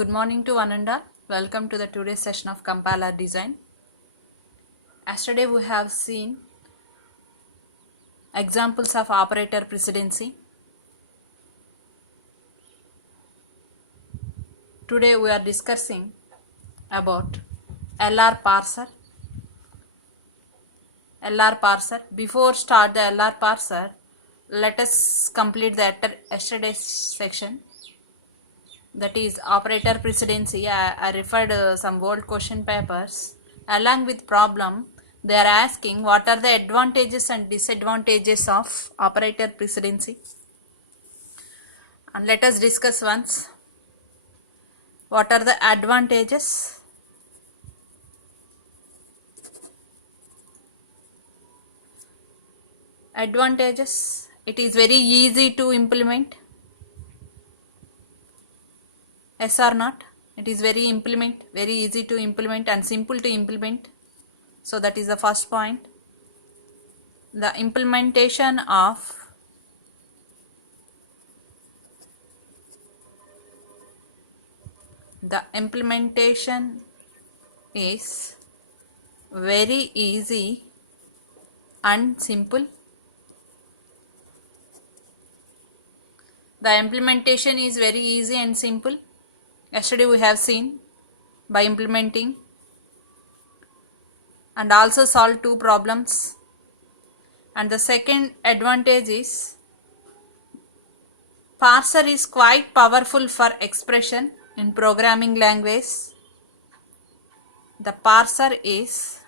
Good morning to one and all. Welcome to the today's session of compiler design. Yesterday we have seen examples of operator precedency. Today we are discussing about LR parser. LR parser. Before start the LR parser, let us complete the yesterday's section. That is operator precedency. I referred some old question papers. Along with problem, they are asking what are the advantages and disadvantages of operator precedency. And let us discuss once. What are the advantages? Advantages. It is very easy to implement. Yes or not? It is very easy to implement and simple to implement. So that is the first point. The implementation is very easy and simple. The implementation is very easy and simple. Yesterday we have seen by implementing and also solve two problems. And the second advantage is parser is quite powerful for expression in programming language. The parser is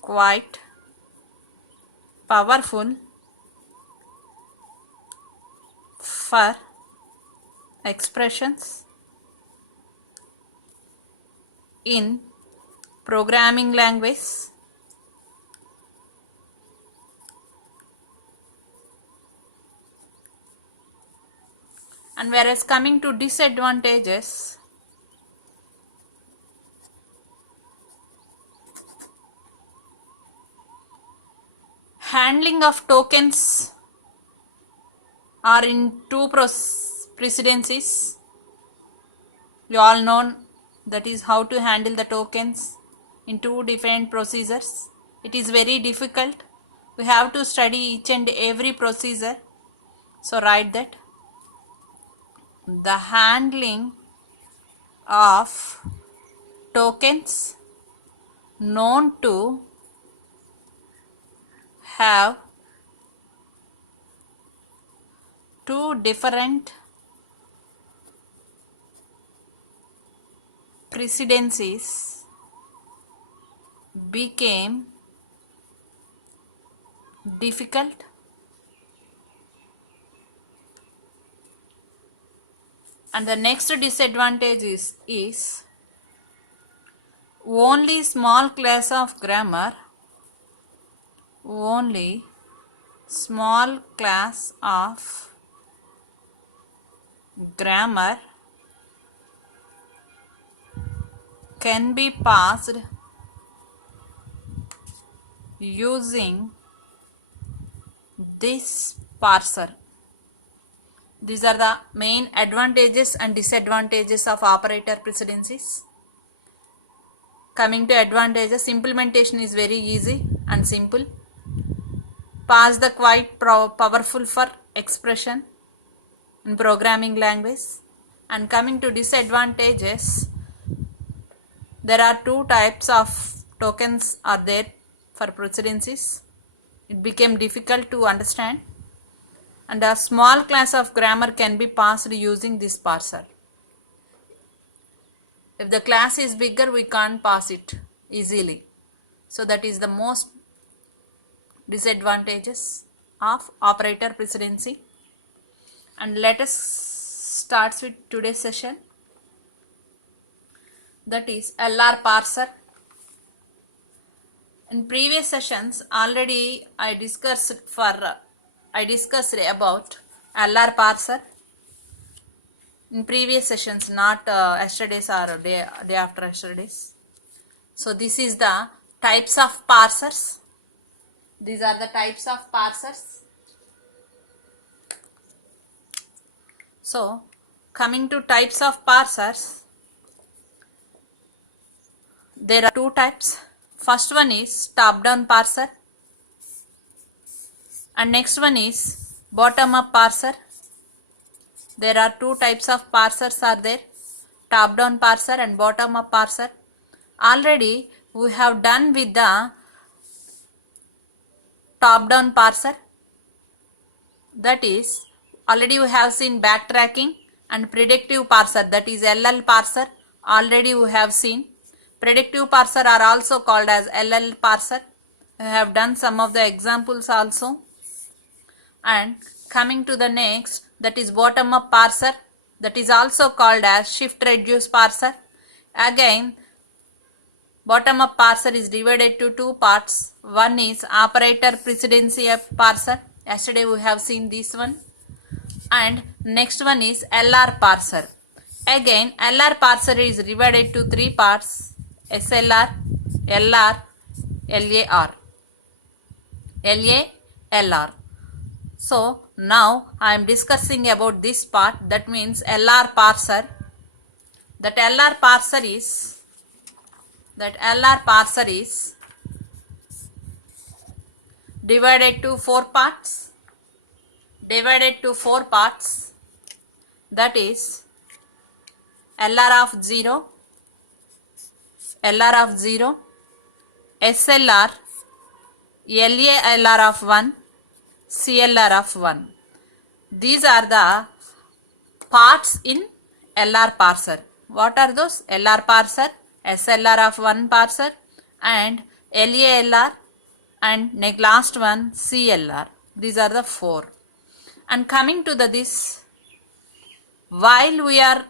quite powerful for expressions in programming language. And whereas coming to disadvantages, handling of tokens are in two precedencies. You all know that is how to handle the tokens in two different procedures. It is very difficult. We have to study each and every procedure. So write that. The handling of tokens known to have two different precedencies became difficult. And the next disadvantage is only small class of grammar can be passed using this parser. These are the main advantages and disadvantages of operator precedencies. Coming to advantages, implementation is very easy and simple. Pass the quite powerful for expression in programming language. And coming to disadvantages, there are two types of tokens are there for precedencies. It became difficult to understand. And a small class of grammar can be passed using this parser. If the class is bigger, we can't pass it easily. So that is the most disadvantages of operator precedency. And let us start with today's session. That is LR parser. In previous sessions already I discussed about LR parser in previous sessions, not yesterday's or day after yesterday's. So this is the types of parsers. These are the types of parsers. So coming to types of parsers, there are two types. First one is top down parser and next one is bottom up parser. There are two types of parsers are there, top down parser and bottom up parser. Already we have done with the top down parser, that is already we have seen backtracking, and predictive parser, that is LL parser, already we have seen. Predictive parser are also called as LL parser. We have done some of the examples also. And coming to the next, that is bottom up parser, that is also called as shift reduce parser. Again, bottom up parser is divided to two parts. One is operator precedency parser, yesterday we have seen this one, and next one is LR parser. Again, LR parser is divided to three parts: SLR, LR, LAR. LR. So now I am discussing about this part, that means LR parser. That LR parser is divided to four parts. That is LR of 0, SLR, LALR of 1, CLR of 1. These are the parts in LR parser. What are those? LR parser, SLR of 1 parser, and LALR, and next last one CLR. These are the four. And coming to this, while we are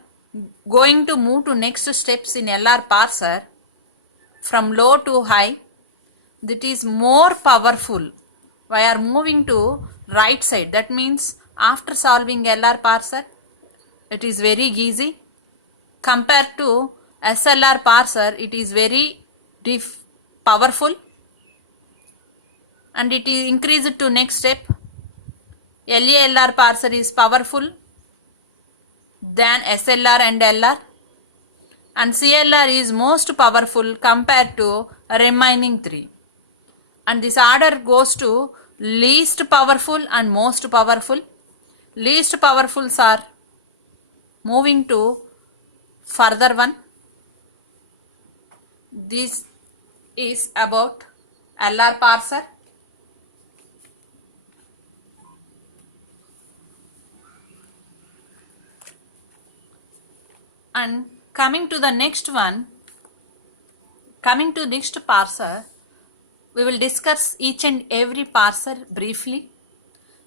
going to move to next steps in LR parser, from low to high, that is more powerful. We are moving to right side, that means after solving LR parser, it is very easy. Compared to SLR parser, it is very powerful, and it is increased to next step. LALR parser is powerful than SLR and LR, and CLR is most powerful compared to remaining three. And this order goes to least powerful and most powerful. Least powerfuls are moving to further one. This is about LR parser. And coming to the next one, coming to next parser, we will discuss each and every parser briefly.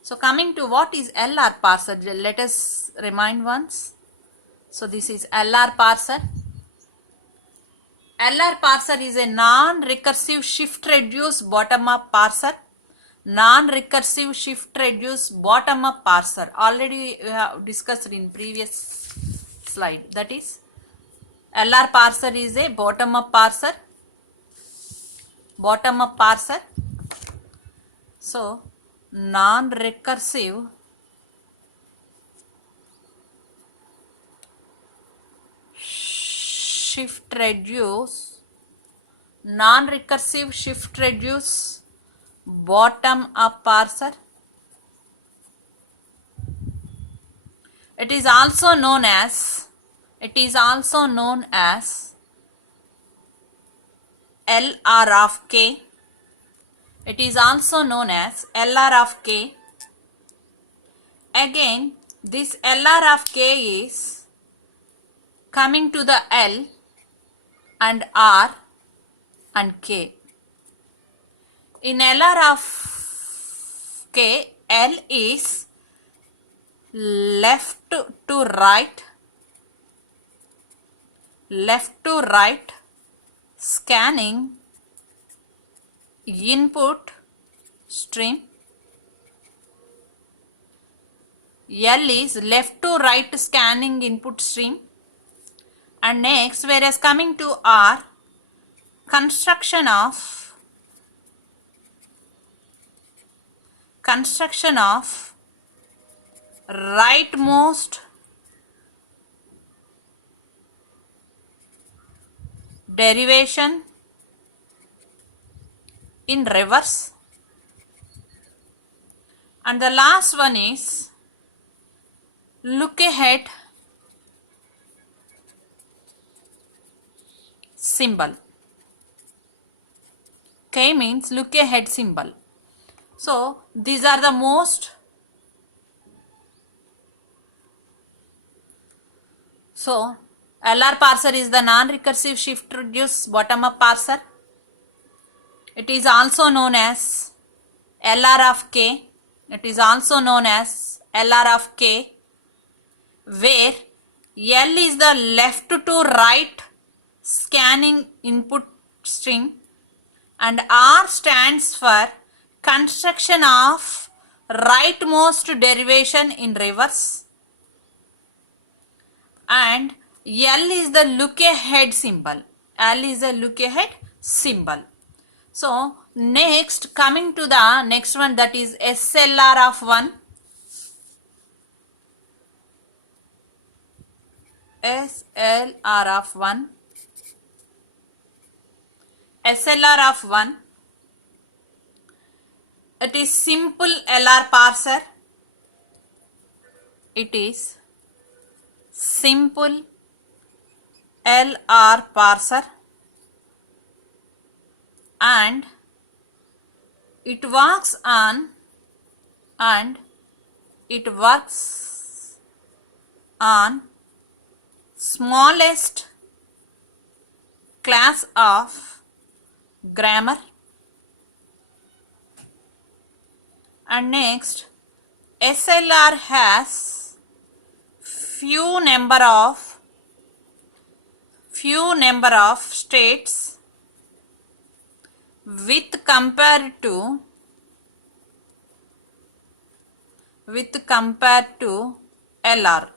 So coming to what is LR parser, let us remind once. So this is LR parser. LR parser is a non-recursive shift-reduce bottom-up parser. Non-recursive shift-reduce bottom-up parser. Already we have discussed in previous slide. That is, LR parser is a bottom-up parser. Bottom-up parser. So non-recursive shift reduce bottom up parser. It is also known as LR of K. It is also known as LR of K. Again, this LR of K is coming to the L and R and K. In LR of K, L is left to right scanning input stream. L is left to right scanning input stream. And next, whereas coming to R, construction of rightmost derivation in reverse, and the last one is look ahead symbol. K means look ahead symbol. So these are the most LR parser is the non-recursive shift reduce bottom-up parser. It is also known as LR of K. It is also known as LR of K, where L is the left to right scanning input string and R stands for construction of rightmost derivation in reverse, and L is the look ahead symbol. L is the look ahead symbol. So next, coming to the next one, that is SLR of 1. SLR of 1. SLR of 1. It is simple LR parser. It is simple LR parser, and it works on smallest class of grammar. And next, SLR has few number of states with compared to LR.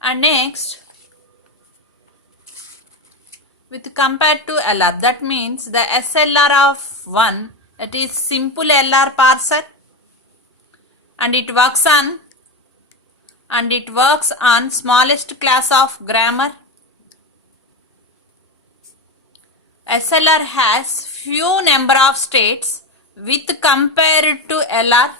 And next, with compared to LR, that means the SLR of 1, it is simple LR parser, and it works on smallest class of grammar. SLR has few number of states with compared to LR,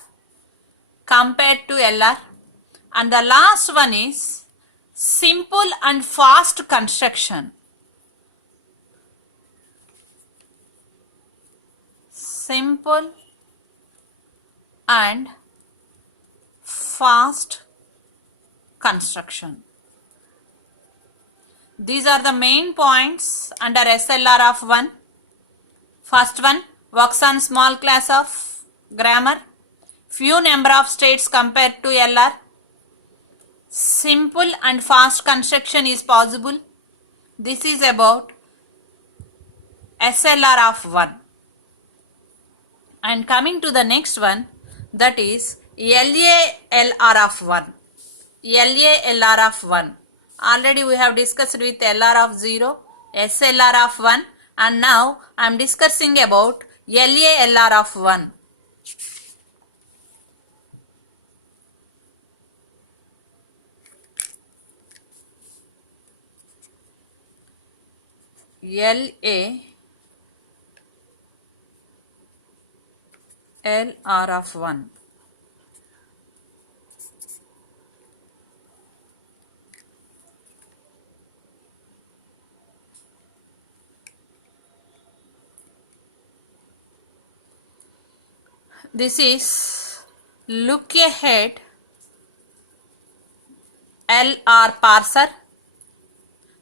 and the last one is simple and fast construction. Simple and fast construction. These are the main points under SLR of 1. First one, works on small class of grammar, few number of states compared to LR, simple and fast construction is possible. This is about SLR of 1. And coming to the next one, that is LALR of 1. LALR of 1. Already we have discussed with LR of 0, SLR of 1, and now I am discussing about LALR of 1. LALR of 1. This is look ahead LR parser.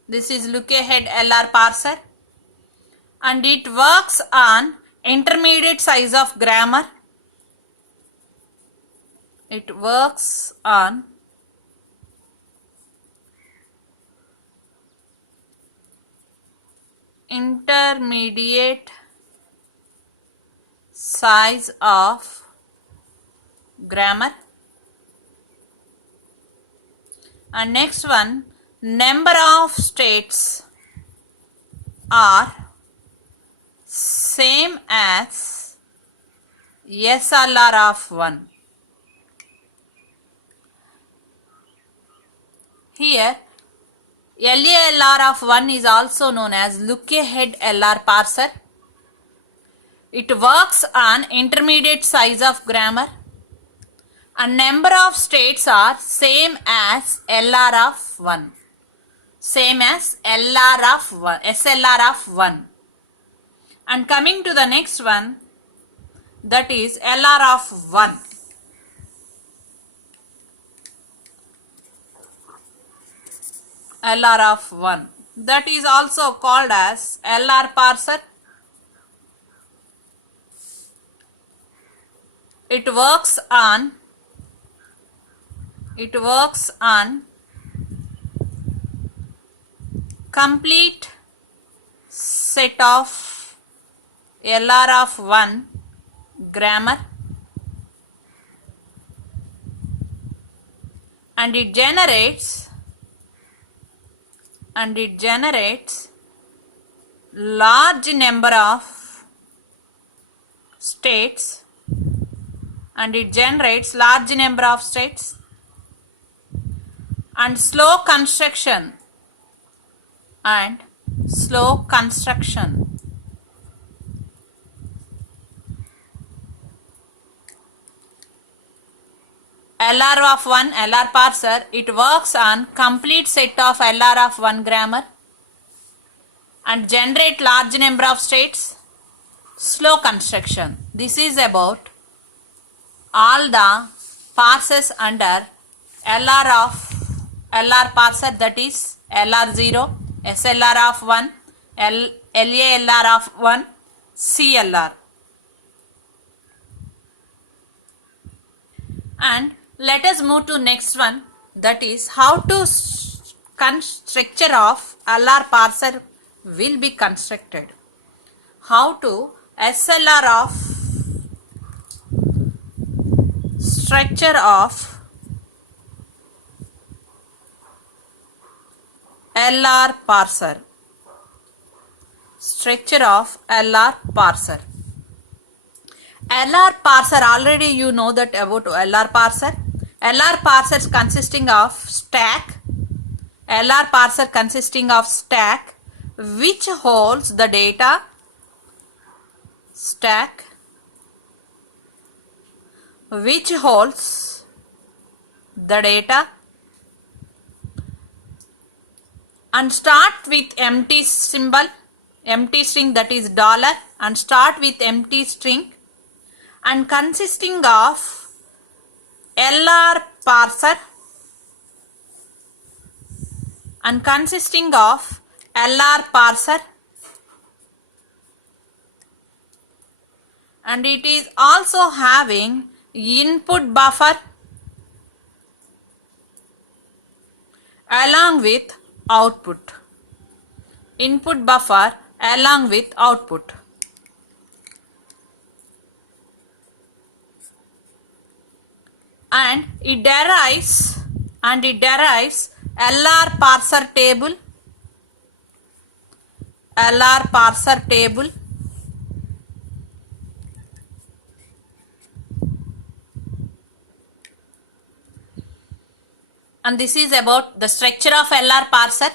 This is look ahead LR parser, and it works on intermediate size of grammar. It works on intermediate size of grammar. And next one, number of states are same as SLR of 1. Here LALR of 1 is also known as look ahead LR parser. It works on intermediate size of grammar and number of states are same as LR of 1. Same as LR of 1, SLR of 1. And coming to the next one, that is LR of 1. LR of 1. That is also called as LR parser. It works on complete set of LR of 1 grammar and it generates large number of states and slow construction LR of 1 LR parser, it works on complete set of LR of 1 grammar and generate large number of states, slow construction. This is about all the parsers under LR parser, that is LR0, SLR of 1, LALR of 1, CLR. And let us move to next one, that is how to structure of LR parser will be constructed. How to SLR of structure of LR parser. Structure of LR parser. LR parser, already you know that about LR parser. LR parser is consisting of stack. LR parser consisting of stack which holds the data. Stack which holds the data and start with empty symbol, empty string, that is dollar, and start with empty string and consisting of LR parser and it is also having input buffer along with output. Input buffer along with output. And it derives LR parser table. And this is about the structure of LR parser.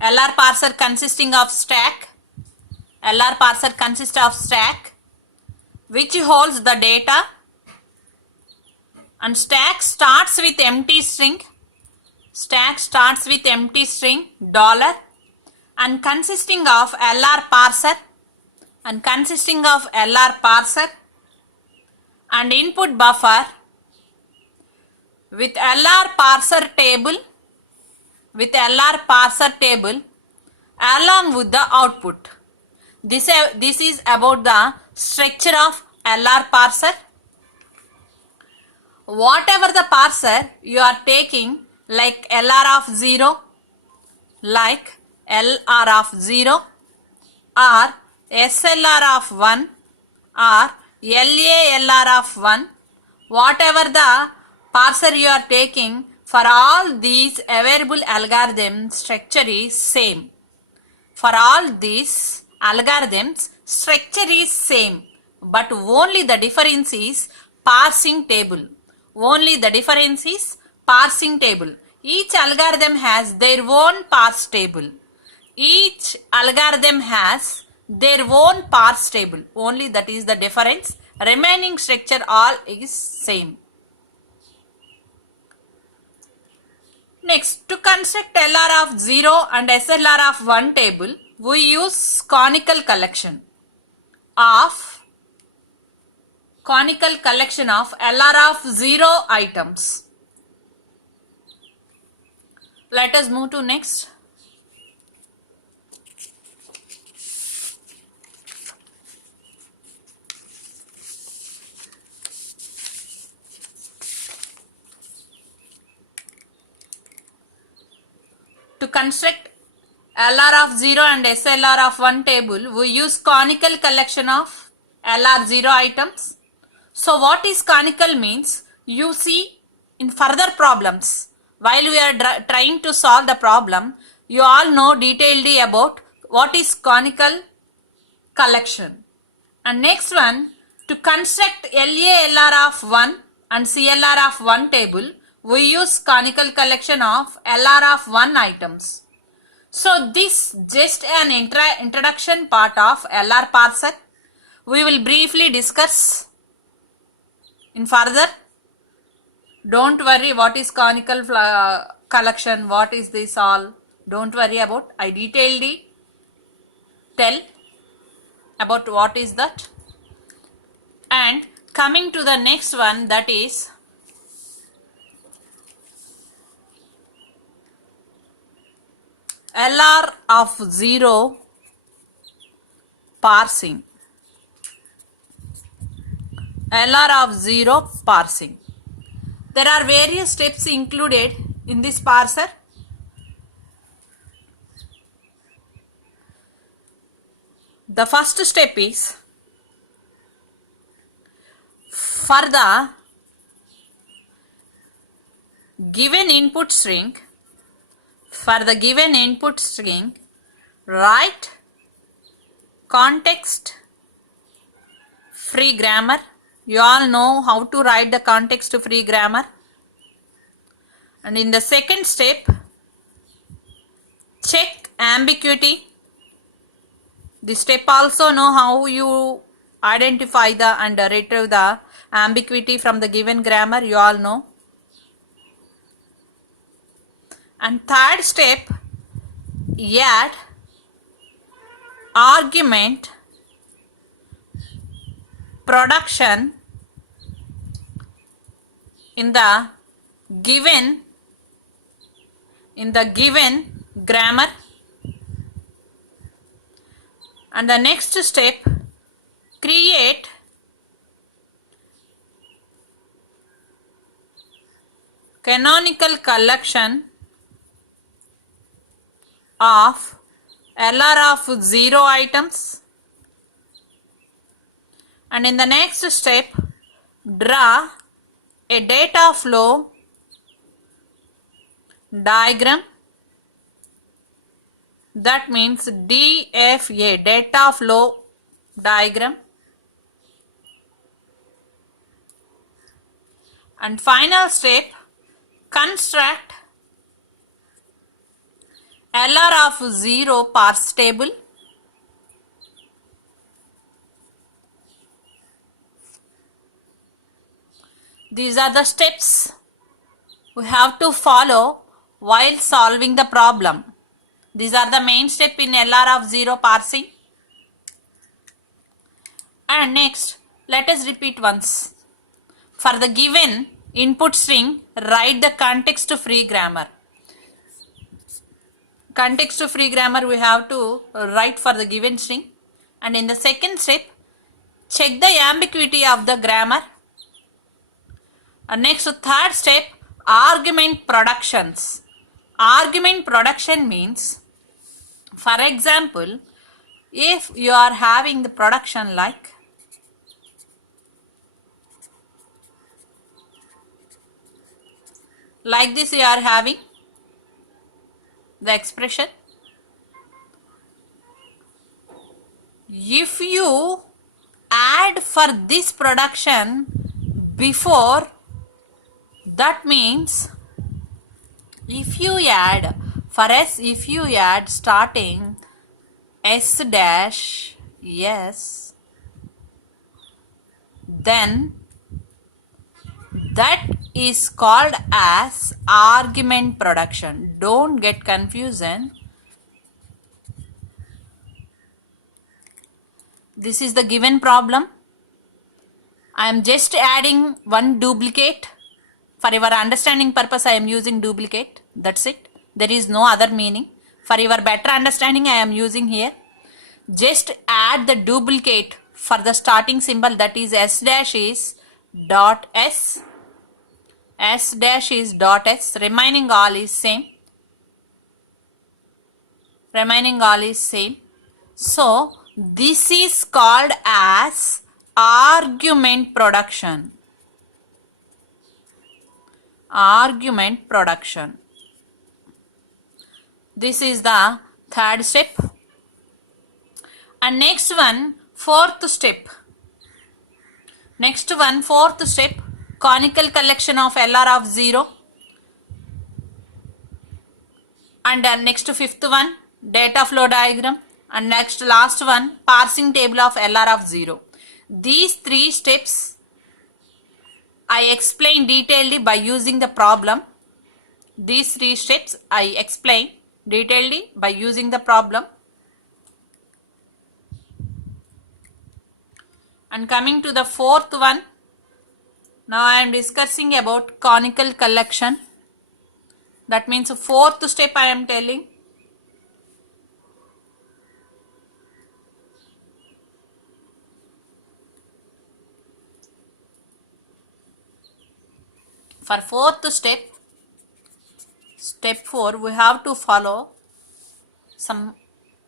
LR parser consisting of stack. LR parser consists of stack which holds the data and stack starts with empty string. Dollar and consisting of LR parser and input buffer with LR parser table along with the output. This is about the structure of LR parser. Whatever the parser you are taking, like LR of 0, or SLR of 1 or LALR of 1, whatever the parser you are taking, for all these available algorithms structure is same. But only the difference is parsing table. Each algorithm has their own parse table. Each algorithm has their own parse table. Only that is the difference. Remaining structure all is same. Next, to construct LR of 0 and SLR of 1 table, we use conical collection of LR of 0 items. Let us move to next. To construct LR of 0 and SLR of 1 table, we use conical collection of LR 0 items. So what is conical means? You see in further problems, while we are trying to solve the problem, you all know detailedly about what is conical collection. And next one, to construct LA-LR of 1 and CLR of 1 table, we use conical collection of LR of 1 items. So this just an introduction part of LR parser. We will briefly discuss in further. Don't worry what is conical collection, what is this all. Don't worry about. I detailedly tell about what is that. And coming to the next one, that is LR of 0 parsing. LR of 0 parsing. There are various steps included in this parser. The first step is, for the given input string, write context free grammar. You all know how to write the context free grammar. And in the second step, check ambiguity. This step also know how you identify the and retrieve the ambiguity from the given grammar. You all know. And third step, add argument production in the given grammar. And the next step, create canonical collection of LR of 0 items. And in the next step, draw a data flow diagram. That means DFA, data flow diagram. And final step, construct LR of 0 parse table. These are the steps we have to follow while solving the problem. These are the main step in LR of 0 parsing. And next, let us repeat once. For the given input string, write the context free grammar. Context free grammar we have to write for the given string. And in the second step, check the ambiguity of the grammar. And next, third step, argument productions. Argument production means, for example, if you are having the production like this, you are having the expression. If you add for this production before, that means if you add, for s, if you add starting s dash s, then that is called as argument production. Don't get confusion. This is the given problem. I am just adding one duplicate. For your understanding purpose, I am using duplicate. That's it. There is no other meaning. For your better understanding, I am using here. Just add the duplicate for the starting symbol, that is s dash is dot s. S dash is dot s. Remaining all is same. Remaining all is same. So this is called as argument production. Argument production. This is the third step. And next one, fourth step. Next one, fourth step, conical collection of LR of 0. And next fifth one, data flow diagram. And next last one, parsing table of LR of 0. These three steps I explain detailedly by using the problem. These three steps I explain detailedly by using the problem. And coming to the fourth one, now I am discussing about conical collection. That means fourth step I am telling. For fourth step, step 4, we have to follow some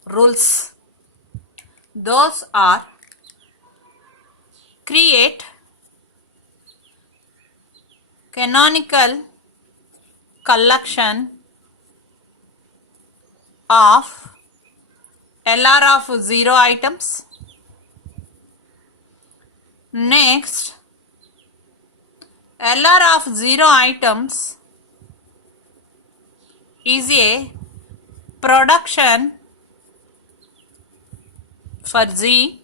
rules. Those are: create canonical collection of LR of 0 items. Next, LR of 0 items is a production for Z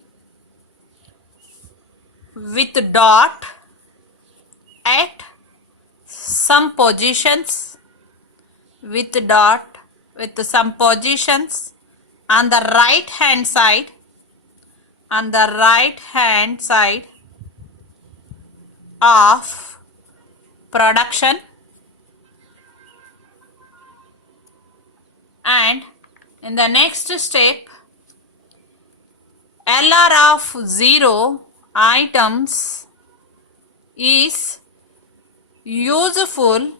with dot at some positions, with dot with some positions on the right hand side, on the right hand side of production, and in the next step, LR of 0 items is useful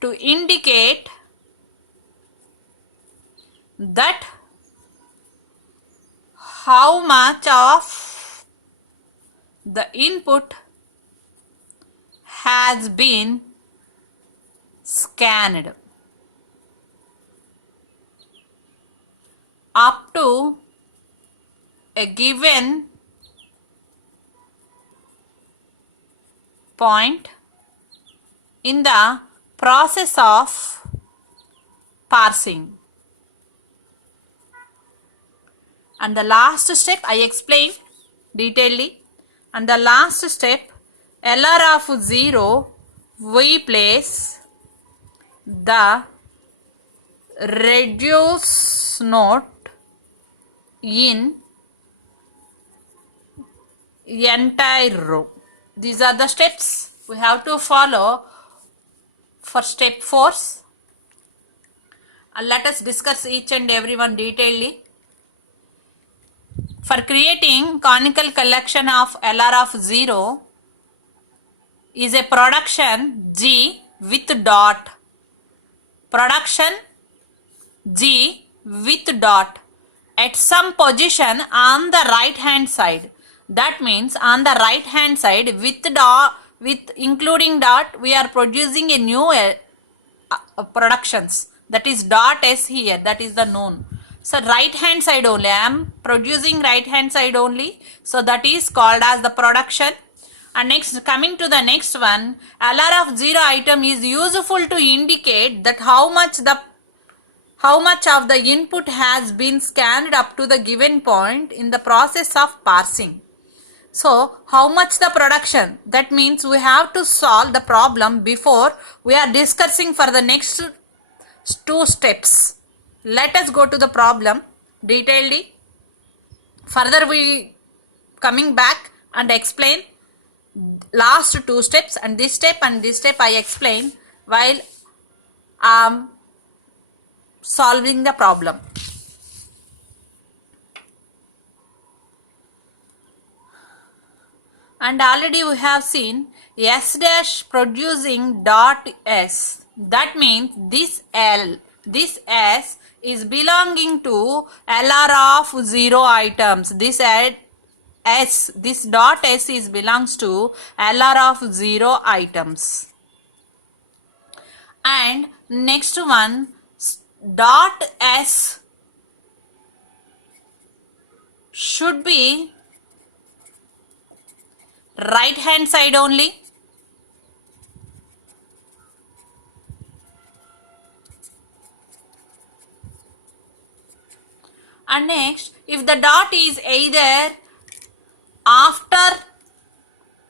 to indicate that how much of the input has been scanned up to a given point in the process of parsing. And the last step I explained detailedly. And the last step, LR of 0, we place the reduce note in entire row. These are the steps we have to follow for step 4. Let us discuss each and every one detailedly. For creating conical collection of LR of 0 is a production G with dot. Production G with dot at some position on the right hand side. That means on the right hand side with dot, with including dot, we are producing a new productions. That is dot S here, that is the known. So right hand side only, I am producing right hand side only. So that is called as the production. And next, coming to the next one, LR of 0 item is useful to indicate that how much of the input has been scanned up to the given point in the process of parsing. So, how much the production? That means we have to solve the problem before we are discussing for the next 2 steps. Let us go to the problem detailedly. Further we coming back and explain last 2 steps, and this step I explain while solving the problem. And already we have seen S dash producing dot S. That means this S is belonging to LR of 0 items. This dot S is belongs to LR of 0 items. And next one, dot S should be right hand side only. And next, if the dot is either after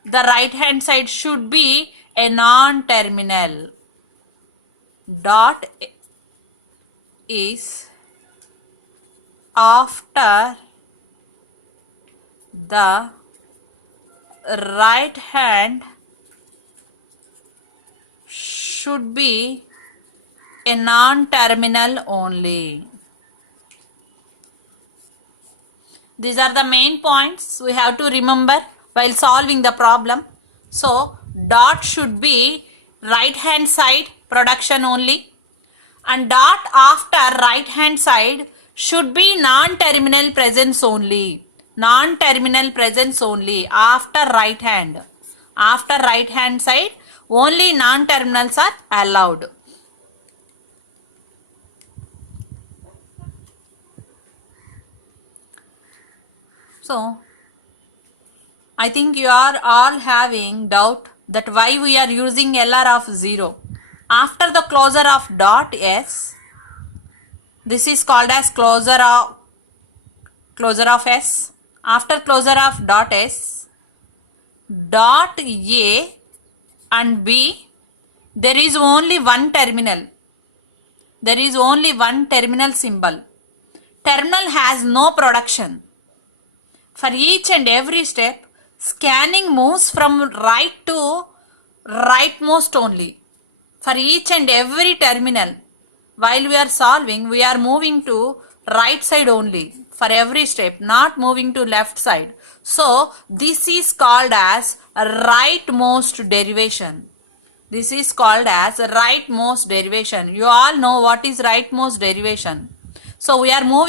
the right hand side, should be a non-terminal. Dot is after the right hand should be a non-terminal only. These are the main points we have to remember while solving the problem. So, dot should be right hand side production only, and dot after right hand side should be non-terminal presence only. Non-terminal presence only after right hand. After right hand side only non-terminals are allowed. So, I think you are all having doubt that why we are using LR of 0. After the closure of dot S, this is called as closure of S. After closure of dot S, dot A and B, there is only one terminal. There is only one terminal symbol. Terminal has no production. For each and every step, scanning moves from right to rightmost only. For each and every terminal, while we are solving, we are moving to right side only for every step, not moving to left side. So, this is called as rightmost derivation. This is called as rightmost derivation. You all know what is rightmost derivation. So, we are moving